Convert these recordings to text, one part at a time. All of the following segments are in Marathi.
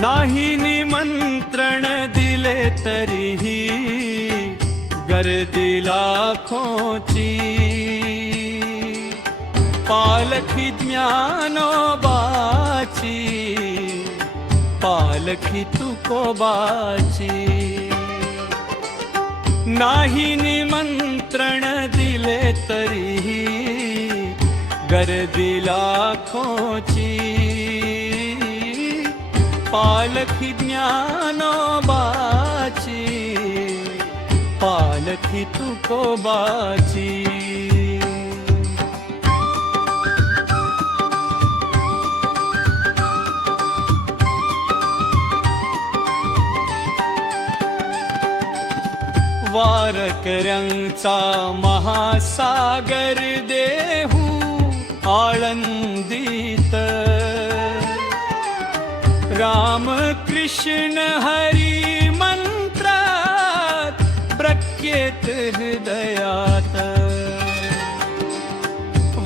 नाही निमंत्रण दिले तरीही गर्दी लाखोची, पालखी ज्ञानोबाची, पालखी तुकोबाची. नाही निमंत्रण दिले तरीही गर्दी लाखोची, पालखी ज्ञानोबाची, पालखी तुकोबाची. वारकऱ्यांचा महासागर देहू आळंदीत, राम कृष्ण हरी मंत्रात प्रख्येत हृदयात.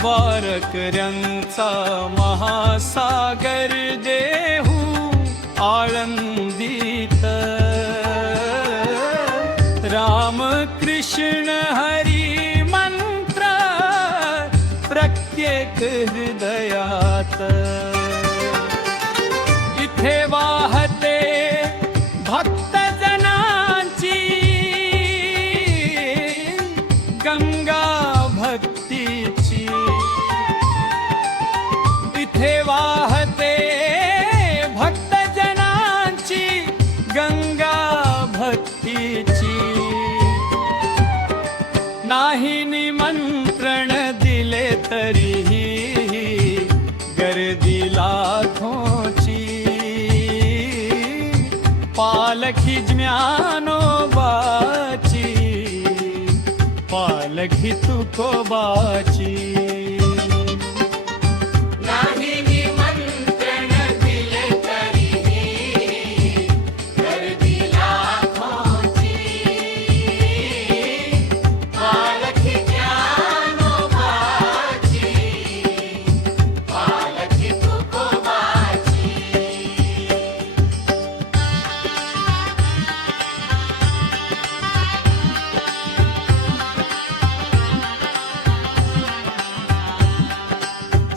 वारकऱ्यांचा महासागर देहू आळंदीत, राम कृष्ण हरी मंत्रात प्रत्येक हृदयात. इथे वाहते भक्त जनांची गंगा भक्तीची, इथे वाहते भक्त जनांची गंगा भक्तीची. नाही निमंत्रण दिले तरीही गर्दी लाखोची, पालखी ज्ञानोबाची, पालखी तुकोबाची.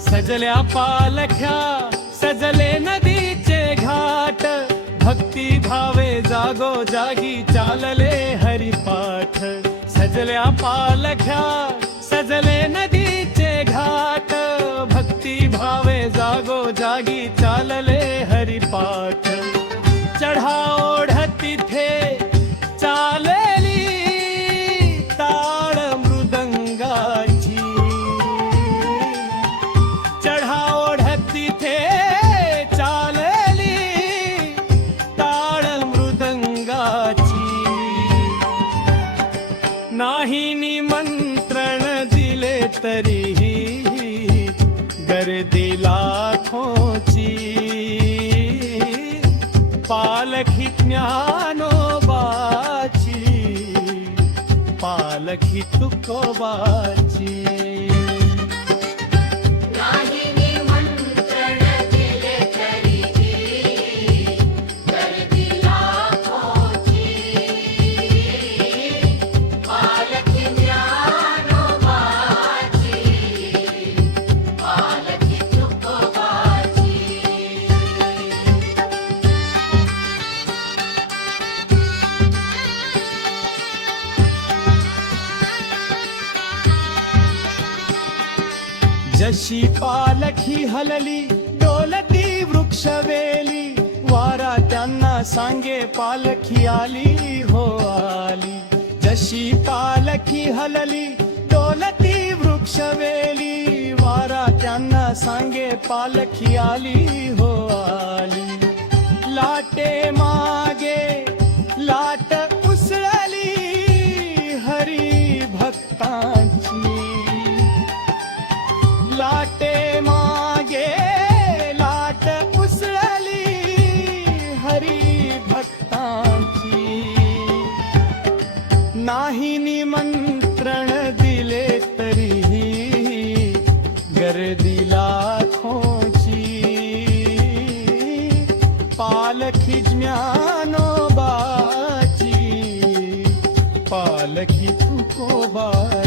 सजल्या पालख्या सजले नदीचे घाट, भक्ती भावे जागो जागी चालले हरिपाठ. सजल्या पालख्या सजले नदीचे घाट, भक्ती भावे जागो जागी चालले हरिपाठ. चढा ओढ तिथे चालली ताळ मृदंगाची, चढा ओढ तिथे चालली ताळ मृदंगाची. नाही निमंत्रण दिले तरीही गर्दी लाखोची, पालखी ज्ञानोबाची, पालखी तुकोबाची. जशी पालखी हलली डोलती वृक्षवेली, वारा त्यांना सांगे पालखी आली हो आली. जशी पालखी हलली डोलती वृक्षवेली, वारा त्यांना सांगे पालखी आली हो आली. लाटे मागे लाट उसळली हरी भक्तांची, लाटे मागे लाट उसळली हरी भक्तांची. नाही निमंत्रण दिले तरीही गर्दी लाखोची, पालखी वारी